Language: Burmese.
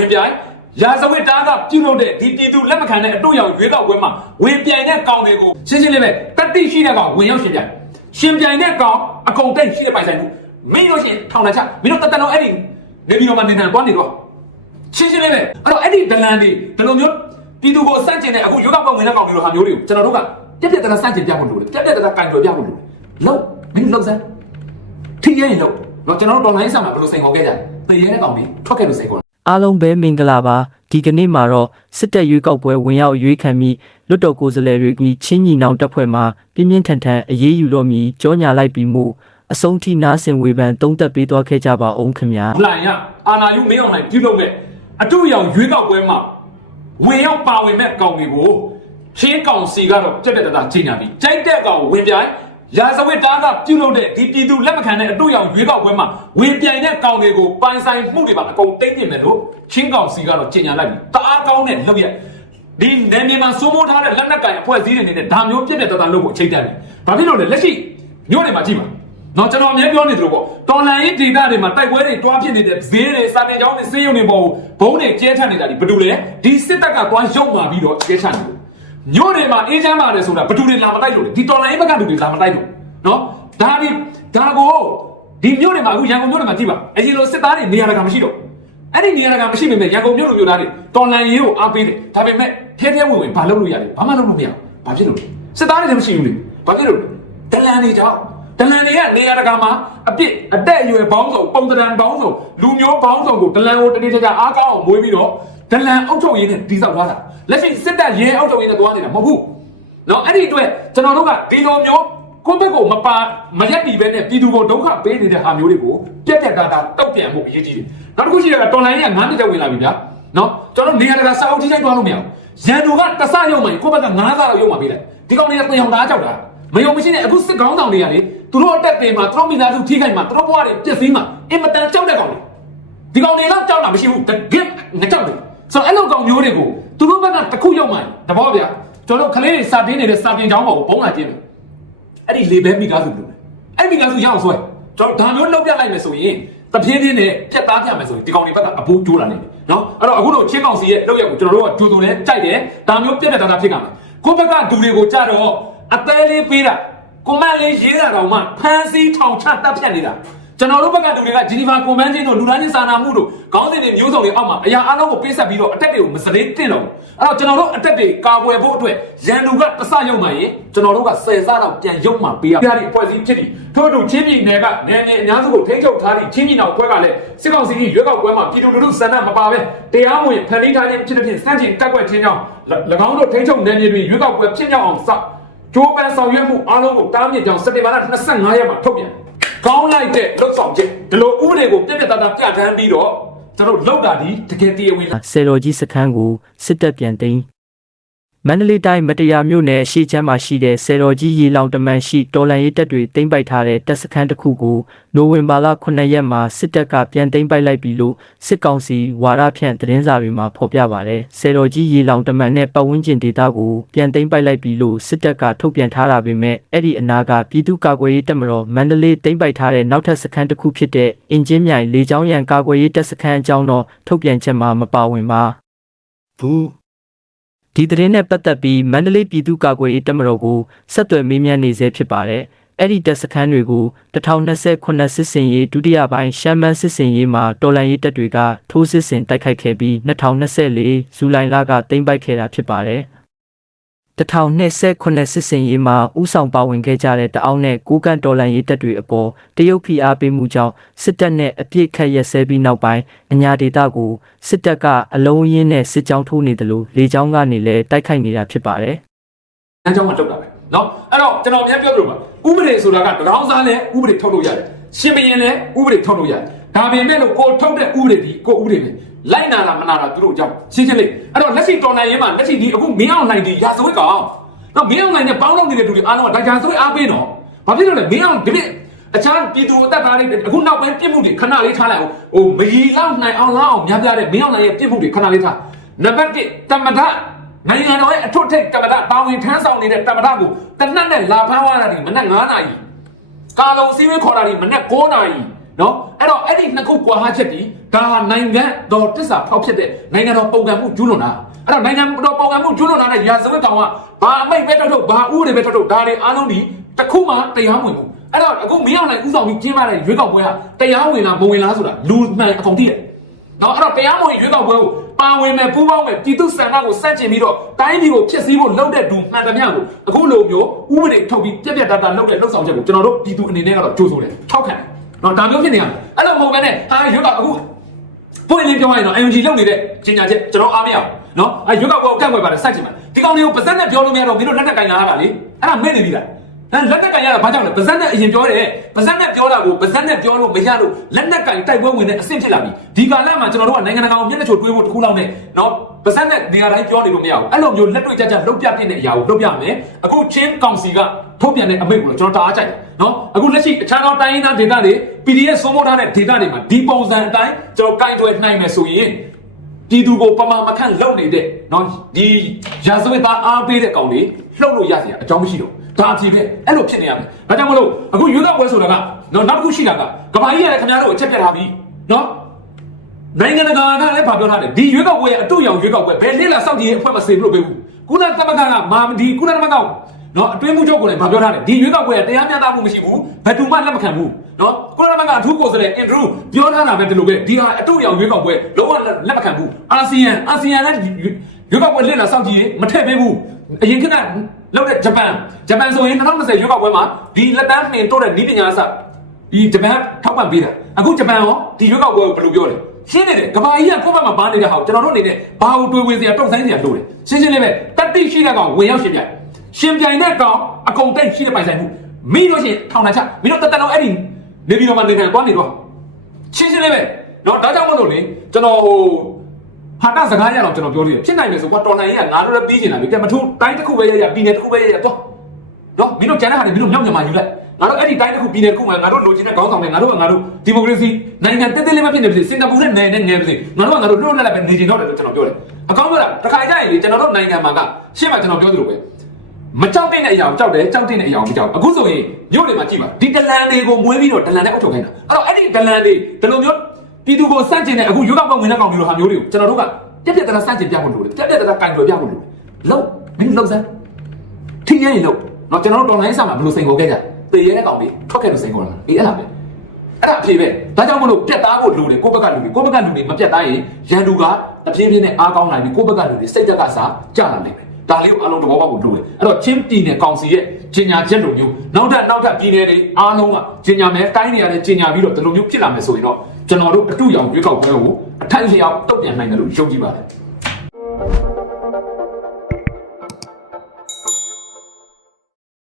ဝင်ပြိုင်ရာဇဝတ်တားကပြုလုပ်တဲ့ဒီပြည်သူလက်မခံတဲ့အတူရောင်ရွေးကောက်ပွဲမှာဝင်ပြိုင်တဲ့ကောင်တွေကိုရှင်းရှင်းလေးပဲတတိရှိတဲ့ကောင်ဝင်ရောက်ရှင်ပြိုင်ရှင်ပြိုင်တဲ့ကောင်အကုန်တိတ်ရှိတဲ့ပိုင်ဆိုင်မှုမင်းတို့ရှင်ထောင်လာချမင်းတို့တတန်တော့အဲ့ဒီနေပြည်တော်မှာနေနေသွားနေတော့ရှင်းရှင်းလေးပဲအဲ့တော့အဲ့ဒီဒလန်တွေဒီလိုမျိုးပြည်သူကိုစန့်ကျင်တဲ့အခုရွေးကောက်ပွဲဝင်တဲ့ကောင်တွေလိုဟာမျိုးတွေကိုကျွန်တော်တို့ကပြက်ပြက်တရစန့်ကျင်ပြဖို့လိုတယ်ပြက်ပြက်တရကန်ကြွယ်ပြဖို့လိုတယ်လုံးမင်းလုံးစမ်းထိရဲရင်လို့တော့ကျွန်တော်တို့တော်လိုင်းဆောင်မှာဘယ်လိုစိန်ခေါ်ခဲ့ကြလဲတရေတဲ့ကောင်ကြီးထွက်ခဲ့လို့စိန်ခေါ် အားလုံးပဲမင်္ဂလာပါဒီကနေ့မှာတော့စစ်တပ်ရွေးကောက်ပွဲဝင်ရောက်ရွေးခံပြီးလွတ်တော်ကိုယ်စားလှယ်တွေကြီးချင်းညီနောင်တပ်ဖွဲ့မှပြင်းပြင်းထန်ထန်အရေးယူတော့မည်ကြောညာလိုက်ပြီးမှုအဆုံးထိနားဆင်ဝေဖန်သုံးသပ်ပေးသွားခဲ့ကြပါအောင်ခင်ဗျာလာရင်အာနာယုမင်းအောင်နိုင်ပြုလုပ်မဲ့အတူရောင်ရွေးကောက်ပွဲမှာဝင်ရောက်ပါဝင်မဲ့ကောင်တွေကိုချင်းကောင်စီကတော့ပြက်ပြက်တတာချိန်ညာပြီးကြိုက်တဲ့ကောင်ဝင်ပြိုင် ရာဇဝတ်တားကပြုလုပ်တဲ့ဒီပြည်သူလက်မခံတဲ့အတူရောင်ရွေးကောက်ပွဲမှာဝင်ပြိုင်တဲ့ကောင်တွေကိုပိုင်ဆိုင်မှုတွေပါအကုန်တိမ့်နေမယ်လို့ချင်းကောင်စီကတော့ချိန်ညာလိုက်ပြီးတအားကောင်းတဲ့လုပ်ရက်ဒီနယ်မြေမှာစိုးမိုးထားတဲ့လက်နက်ကင်အဖွဲ့အစည်းတွေနေတဲ့ဒါမျိုးပြက်ပြက်တတာလုပ်ဖို့အချိန်တန်တယ်။ဘာဖြစ်လို့လဲလက်ရှိမြို့တွေမှာကြည့်ပါနော်ကျွန်တော်အများပြောနေသလိုပေါ့တော်လန်ရေးဒေတာတွေမှာတိုက်ပွဲတွေတွားဖြစ်နေတဲ့ဈေးတွေစာတင်ကျောင်းတွေစေးရုံတွေပေါ်ဘုံတွေကျဲထန်နေတာဒီဘယ်သူလဲဒီစစ်တပ်ကတွားရုံမာပြီးတော့ကျဲထန်နေတယ် မြို့တွေမှာအေးချမ်းပါတယ်ဆိုတာဘယ်သူတွေလာမတိုက်လို့လဲဒီတော်လန်ရေးဘက်ကလူတွေလာမတိုက်လို့နော်ဒါဒီဒါကိုဒီမြို့တွေမှာအခုရန်ကုန်မြို့တွေမှာကြည့်ပါအရင်လိုစစ်သားတွေနေရာတကာမရှိတော့အဲ့ဒီနေရာတကာမရှိပေမဲ့ရန်ကုန်မြို့လူမျိုးသားတွေတော်လန်ရေးကိုအားပေးတယ်ဒါပေမဲ့ထဲထဲဝင်ဝင်ဘာလုပ်လို့ရလဲဘာမှလုပ်လို့မရဘူးဘာဖြစ်လို့လဲစစ်သားတွေလည်းမရှိဘူးလေဘာဖြစ်လို့လဲဒလန်တွေကြောင့်ဒလန်တွေကနေရာတကာမှာအပြစ်အတက်အရွယ်ပေါင်းစုံပုံတံပေါင်းစုံလူမျိုးပေါင်းစုံကိုဒလန်ကိုတတိတကြအားကောင်းအောင်မွေးပြီးတော့ဒလန်အုပ်ချုပ်ရေးနဲ့တည်ဆောက်သွားတာ လက်ရှိစစ်တပ်ရဲအောက်တော်ရင်သွားနေတာမဟုတ်ဘူးနော်အဲ့ဒီအတွက်ကျွန်တော်တို့ကဒီလိုမျိုးကိုယ့်ဘက်ကိုမပါမရက်တီပဲနဲ့ပြည်သူကိုဒုက္ခပေးနေတဲ့ဟာမျိုးတွေကိုပြက်ပြက်တာတာတောက်ပြန်ဖို့အရေးကြီးတယ်နောက်တစ်ခုရှိတာတော်လိုင်းက9နှစ်တက်ဝင်လာပြီဗျာနော်ကျွန်တော်နေရာတကာစာအုပ်ကြီးတိုင်းသွားလို့မရဘူးရန်သူကတဆရုံမှန်ကိုယ့်ဘက်က9ဆလောက်ရုံမှပေးလိုက်ဒီကောင်တွေကတင်အောင်သားကြောက်တာမယုံမရှိနဲ့အခုစစ်ကောင်းဆောင်တွေကလေသူတို့အတက်တင်မှာသူတို့မိသားစုထိခိုက်မှာသူတို့ဘဝတွေပြည့်စည်မှာအင်မတန်ကြောက်တဲ့ကောင်တွေဒီကောင်တွေလောက်ကြောက်တာမရှိဘူးတကယ်ငါကြောက်တယ်ဆိုတော့အဲ့လိုကောင်မျိုးတွေကို က်ကတစ်ခုရောက်မှတဘောဗျာကျွန်တော်တို့ကလေးတွေစာတင်းနေတဲ့စာပြင်ချောင်းပေါ်ကိုဘုံလာကျင်းတယ်အဲ့ဒီလေဘဲမိသားစုလို့အဲ့မိသားစုရအောင်ဆွဲကျွန်တော်ဒါမျိုးလောက်ပြလိုက်မယ်ဆိုရင်တပြင်းပြင်းနဲ့ပြက်သားပြမယ်ဆိုရင်ဒီကောင်တွေဘက်ကအဘိုးကျိုးလာနေတယ်နော်အဲ့တော့အခုလိုချင်းကောင်စီရဲ့လောက်ရက်ကိုကျွန်တော်တို့ကကြိုးစုံလဲကြိုက်တယ်ဒါမျိုးပြက်ပြက်သားသားဖြစ်ကြမယ်ကိုယ့်ဘက်ကဒူတွေကိုကြတော့အသေးလေးပေးတာကွန်မန့်လေးရေးတာတော့မှဖန်စီထောင်ချတပ်ဖြတ်နေတာ ကျွန်တော်တို့ဘက်ကလူတွေကဂျီနီဗာကွန်မန့်ချင်းတို့လူသားချင်းစာနာမှုတို့ခေါင်းစဉ်တွေမျိုးစုံတွေအောက်မှာအရာအလုံးကိုပေးဆက်ပြီးတော့အတက်တွေကိုမစလေးတင့်တော့ဘူးအဲ့တော့ကျွန်တော်တို့အတက်တွေကာကွယ်ဖို့အတွက်ရန်သူကတဆရုံမှရင်ကျွန်တော်တို့ကဆယ်စားတော့ပြန်ရုံမှပေးရပြရည်ဖွဲ့စည်းဖြစ်ပြီးထို့တူချင်းပြည်နယ်ကနယ်မြေအများစုကိုထိန်းချုပ်ထားသည့်ချင်းပြည်နယ်အဖွဲ့ကလည်းစစ်ကောင်စီကြီးရွေးကောက်ပွဲမှာပြည်သူလူထုစံနှမပါပဲတရားမဝင်ဖန်တီးထားခြင်းဖြစ်တဲ့ဖြင့်စန့်ကျင်တက်ကွက်ခြင်းကြောင့်၎င်းတို့ထိန်းချုပ်နယ်မြေတွင်ရွေးကောက်ပွဲဖြစ်မြောက်အောင်စကျိုးပန်းဆောင်ရွက်မှုအားလုံးကိုတားမြစ်ကြောင်းစက်တင်ဘာလ25ရက်မှာထုတ်ပြန် ကောင်းလိုက်တဲ့လှုပ်ဆောင်ချက်ဒီလိုဥပဒေကိုပြက်ပြက်သားသားပြဋ္ဌာန်းပြီးတော့ကျွန်တော်တို့လောက်တာဒီတကယ်တရားဝင်လားဆယ်တော်ကြီးစခန်းကိုစစ်တပ်ပြန်သိမ်း မန္တလေးတိုင်းမတရားမြို့နယ်အရှိချမ်းမှာရှိတဲ့ဆယ်တော်ကြီးရေလောင်တမန်ရှိတော်လန်ရေးတပ်တွေသိမ်းပိုက်ထားတဲ့တပ်စခန်းတစ်ခုကိုနိုဝင်ဘာလ9ရက်မှာစစ်တပ်ကပြန်သိမ်းပိုက်လိုက်ပြီလို့စစ်ကောင်စီဝါရဖြန့်သတင်းစာတွေမှာဖော်ပြပါတယ်ဆယ်တော်ကြီးရေလောင်တမန်နဲ့ပတ်ဝန်းကျင်ဒေသကိုပြန်သိမ်းပိုက်လိုက်ပြီလို့စစ်တပ်ကထုတ်ပြန်ထားတာပေမဲ့အဲ့ဒီအနာကပြည်သူ့ကာကွယ်ရေးတပ်မတော်မန္တလေးသိမ်းပိုက်ထားတဲ့နောက်ထပ်စခန်းတစ်ခုဖြစ်တဲ့အင်ဂျင်မြိုင်လေကြောင်းရန်ကာကွယ်ရေးတပ်စခန်းအကြောင်းတော့ထုတ်ပြန်ချက်မှာမပါဝင်ပါဘူး ဒီသတင်းနဲ့ပတ်သက်ပြီးမန္တလေးပြည်သူ့ကာကွယ်ရေးတပ်မတော်ကိုဆက်သွယ်မေးမြန်းနေဆဲဖြစ်ပါတယ်အဲ့ဒီတပ်စခန်းတွေကို2029စစ်စင်ရေးဒုတိယပိုင်းရှမ်းမန်းစစ်စင်ရေးမှာတော်လန်ရေးတပ်တွေကထိုးစစ်ဆင်တိုက်ခိုက်ခဲ့ပြီး2024ဇူလိုင်လကသိမ်းပိုက်ခဲ့တာဖြစ်ပါတယ် 2028စစ်စင်ရေးမှာဥဆောင်ပါဝင်ခဲ့ကြတဲ့တအောင်းနဲ့ကိုကန့်တော်လန်ရေးတပ်တွေအပေါ်တရုတ်ဖိအားပေးမှုကြောင့်စစ်တပ်နဲ့အပြစ်ခတ်ရက်စဲပြီးနောက်ပိုင်းအညာဒေတာကိုစစ်တပ်ကအလုံးရင်းနဲ့စစ်ကြောင်းထိုးနေတယ်လို့လေကြောင်းကနေလည်းတိုက်ခိုက်နေတာဖြစ်ပါတယ်။အဲကြောင့်မှလောက်တာပဲ။နော်အဲ့တော့ကျွန်တော်များပြောပြလို့ပါဥပဒေဆိုတာကတရောင်းစားနဲ့ဥပဒေထုတ်လို့ရတယ်။ရှင်ဘရင်လည်းဥပဒေထုတ်လို့ရတယ်။ဒါပေမဲ့လို့ကိုထုတ်တဲ့ဥပဒေဒီကိုဥပဒေပဲ လိုက်နာတာမနာတာသူတို့အကြောင်းရှင်းရှင်းလေးအဲ့တော့လက်ရှိတော်နိုင်ရေးမှာလက်ရှိဒီအခုမင်းအောင်နိုင်ဒီရာဇဝတ်ကောင်တော့မင်းအောင်နိုင်နဲ့ပေါင်းလုပ်နေတဲ့လူတွေအားလုံးကဒါကြာဆိုအားပေးတော့ဘာဖြစ်လို့လဲမင်းအောင်ဒီနေ့အခြားပြည်သူအသက်သားလေးအခုနောက်ပိုင်းပြစ်မှုတွေခဏလေးထားလိုက်အောင်ဟိုမရီလောက်နိုင်အောင်လောက်အောင်များပြားတဲ့မင်းအောင်နိုင်ရဲ့ပြစ်မှုတွေခဏလေးထားနံပါတ်1တမဒနိုင်ငံတော်ရဲ့အထွတ်ထိပ်တမဒတာဝန်ထမ်းဆောင်နေတဲ့တမဒကိုတနတ်နဲ့လာဖမ်းသွားတာဒီမနက်9နာရီကာလုံစည်းဝေးခေါ်တာဒီမနက်9နာရီ နော်အဲ့တော့အဲ့ဒီနှစ်ခုကွာဟချက်ဒီဒါဟာနိုင်ငံတော်တစ္ဆာဖောက်ဖြစ်တဲ့နိုင်ငံတော်ပုံကံမှုကျူးလွန်တာအဲ့တော့နိုင်ငံတော်ပုံကံမှုကျူးလွန်တာတဲ့ရာဇဝတ်ကောင်ကဘာအမိတ်ပဲထုတ်ထုတ်ဘာဥပဒေပဲထုတ်ထုတ်ဒါတွေအားလုံးဒီတစ်ခုမှတရားမဝင်ဘူးအဲ့တော့အခုမင်းအောင်နိုင်ဥဆောင်ပြီးကျင်းပတဲ့ရွေးကောက်ပွဲဟာတရားဝင်လားမဝင်လားဆိုတာလူမှန်အကုန်သိတယ်နော်အဲ့တော့တရားမဝင်ရွေးကောက်ပွဲကိုပါဝင်မဲ့ပူးပေါင်းမဲ့ပြည်သူစံနာကိုစန့်ကျင်ပြီးတော့တိုင်းပြည်ကိုဖျက်ဆီးဖို့လုပ်တဲ့ဒူမှန်သမျှကိုအခုလိုမျိုးဥပဒေထုတ်ပြီးပြက်ပြက်တတ်တာလုပ်တဲ့လှုပ်ဆောင်ချက်ကိုကျွန်တော်တို့ပြည်သူအနေနဲ့ကတော့ကြိုးဆိုတယ်ထောက်ခံတယ် နော်ဒါမျိုးဖြစ်နေရတယ်အဲ့လိုမဟုတ်ဘဲနဲ့ဟာရွေးကောက်အခုပွင့်လင်းပြောရရင်တော့ MG လုပ်နေတဲ့ကြီးညာချက်ကျွန်တော်အားမရဘူးနော်အဲရွေးကောက်ပွဲကိုကန့်ကွက်ပါတယ်စန့်ကျင်ပါဒီကောင်တွေကိုပါဇက်နဲ့ပြောလို့မရတော့မင်းတို့လက်နဲ့ကင်လာတာလေအဲ့ဒါမဲ့နေပြီလား အဲလက်နဲ့ကင်ရတာဘာကြောင့်လဲပါဇက်နဲ့အရင်ပြောတယ်ပါဇက်နဲ့ပြောတာကိုပါဇက်နဲ့ပြောလို့မရလို့လက်နဲ့ကင်တိုက်ပွဲဝင်တဲ့အဆင့်ဖြစ်လာပြီဒီကာလမှာကျွန်တော်တို့ကနိုင်ငံတကာကိုမျက်နှာချိုတွေးဖို့တစ်ခုလောက်နဲ့နော်ပါဇက်နဲ့ဒီဟာတိုင်းပြောနေလို့မရဘူးအဲ့လိုမျိုးလက်တွေ့ကြကြလှုပ်ပြပြတဲ့အရာကိုလှုပ်ပြမယ်အခုချင်းကောင်စီကထုတ်ပြန်တဲ့အမိန့်ကိုကျွန်တော်တအားကြိုက်တယ်နော်အခုလက်ရှိအခြားသောတိုင်းရင်းသားဒေသတွေ PDF စိုးမိုးထားတဲ့ဒေသတွေမှာဒီပုံစံအတိုင်းကျွန်တော်ကင်တွယ်နိုင်မယ်ဆိုရင်ပြည်သူကိုပမာမခန့်လုံနေတဲ့နော်ဒီရာဇဝတ်သားအားပေးတဲ့ကောင်တွေလှုပ်လို့ရစရာအကြောင်းမရှိတော့ ဒါအဖြစ်ပဲအဲ့လိုဖြစ်နေရမယ်ဒါကြောင့်မလို့အခုရွေးကောက်ပွဲဆိုတာကနော်နောက်တစ်ခုရှိတာကကမာကြီးရတယ်ခင်ဗျားတို့အချက်ပြတ်ထားပြီနော်နိုင်ငံတကာကလည်းဗာပြောထားတယ်ဒီရွေးကောက်ပွဲရဲ့အတူရောင်ရွေးကောက်ပွဲဘယ်လေးလာစောင့်ကြည့်ရေးအဖွဲ့မစေလို့ပေးဘူးကုလသမဂ္ဂကမာဒီကုလသမဂ္ဂနော်အတွင်းမှုချုပ်ကိုလည်းဗာပြောထားတယ်ဒီရွေးကောက်ပွဲကတရားမျှတမှုမရှိဘူးဘယ်သူမှလက်မခံဘူးနော်ကုလသမဂ္ဂအထူးကိုယ်စားလှယ်အင်ဒရူးပြောထားတာပဲဒီလိုပဲဒီဟာအတူရောင်ရွေးကောက်ပွဲလုံးဝလက်မခံဘူးအာဆီယံအာဆီယံကရွေးကောက်ပွဲလက်လာစောင့်ကြည့်ရေးမထည့်ပေးဘူးအရင်က လောက်တဲ့ဂျပန်ဂျပန်ဆိုရင်2020ရွေးကောက်ပွဲမှာဒီလက်တန်းနှင်တိုးတဲ့ဤပညာအစဒီဂျပန်ထောက်ပံ့ပေးတာအခုဂျပန်ရောဒီရွေးကောက်ပွဲကိုဘယ်လိုပြောလဲရှင်းနေတယ်ကဘာကြီးကကိုယ့်ဘက်မှာပါနေတဲ့ဟာကိုကျွန်တော်တို့အနေနဲ့ဘာကိုတွေးဝေစရာတုံ့ဆိုင်စရာလိုတယ်ရှင်းရှင်းလေးပဲတတိရှိတဲ့ကောင်ဝင်ရောက်ရှင်ပြိုင်ရှင်ပြိုင်တဲ့ကောင်အကုန်တိတ်ရှိတဲ့ပိုင်ဆိုင်မှုမိလို့ရှိရင်ထောင်တာချမိတို့တတလုံးအဲ့ဒီနေပြီးတော့မှနေထိုင်သွားနေတော့ရှင်းရှင်းလေးပဲနော်ဒါကြောင့်မလို့လေကျွန်တော်ဟို ဟာတာစကားရအောင်ကျွန်တော်ပြောလို့ရဖြစ်နိုင်မယ်ဆိုကွာတော်နိုင်ရငါတို့လည်းပြီးကျင်တာလေကဲမထူးတိုင်းတစ်ခုပဲရရပြည်နယ်တစ်ခုပဲရရတော့နော်မင်းတို့ကျန်တဲ့ဟာတွေမင်းတို့မြောက်မြန်မာယူလိုက်ငါတို့အဲ့ဒီတိုင်းတစ်ခုပြည်နယ်တစ်ခုမှာငါတို့လိုချင်တဲ့ခေါင်းဆောင်တွေငါတို့ကငါတို့ဒီမိုကရေစီနိုင်ငံတက်တက်လေးမဖြစ်နေပါစေစင်ကာပူနဲ့နယ်နဲ့ငယ်ပါစေငါတို့ကငါတို့လွတ်လပ်လပ်ပဲနေချင်တော့တယ်လို့ကျွန်တော်ပြောတယ်အကောင်းပြောတာတစ်ခါကြရင်လေကျွန်တော်တို့နိုင်ငံမှာကရှင်းမှကျွန်တော်ပြောသလိုပဲမကြောက်တဲ့အရာကိုကြောက်တယ်ကြောက်တဲ့အရာကိုမကြောက်အခုဆိုရင်မြို့တွေမှာကြည့်ပါဒီဒလန်တွေကိုမွေးပြီးတော့ဒလန်နဲ့အုပ်ချုပ်ခိုင်းတာအဲ့တော့အဲ့ဒီဒလန်တွေဒီလိုမျိုး ပြည်သူကိုစန့်ကျင်တဲ့အခုရွေးကောက်ပွဲဝင်တဲ့ကောင်မျိုးလိုဟာမျိုးတွေကိုကျွန်တော်တို့ကပြက်ပြက်တရစန့်ကျင်ပြဖို့လိုတယ်ပြက်ပြက်တရကင်ကြွယ်ပြဖို့လိုတယ်လုံးမင်းလုံးစမ်းထိရဲရင်လုံးတော့ကျွန်တော်တို့တော်လိုင်းဆောင်မှာဘယ်လိုစိန်ခေါ်ခဲ့ကြတေရဲတဲ့ကောင်လေးထွက်ခဲ့လို့စိန်ခေါ်လာအေးအဲ့ဒါပဲအဲ့ဒါအဖြေပဲဒါကြောင့်မလို့ပြက်သားဖို့လိုတယ်ကိုယ့်ဘက်ကလူတွေကိုယ့်ဘက်ကလူတွေမပြက်သားရင်ရန်သူကတပြင်းပြင်းနဲ့အားကောင်းနိုင်ပြီးကိုယ့်ဘက်ကလူတွေစိတ်တက်ကစားကြလာနိုင်တယ်ဒါလေးကိုအားလုံးသဘောပေါက်ဖို့လိုတယ်အဲ့တော့ချင်းပြည်နယ်ကောင်စီရဲ့ကြီးညာချက်လိုမျိုးနောက်ထပ်နောက်ထပ်ပြည်နယ်တွေအားလုံးကကြီးညာမယ်တိုင်းတွေရတယ်ကြီးညာပြီးတော့ဒီလိုမျိုးဖြစ်လာမယ်ဆိုရင်တော့ ကျွန်တော်တို့အတူရောင်ရွေးကောက်ပွဲကိုအထိုက်လျောက်တုတ်ပြန်နိုင်တယ်လို့ယုံကြည်ပါတယ်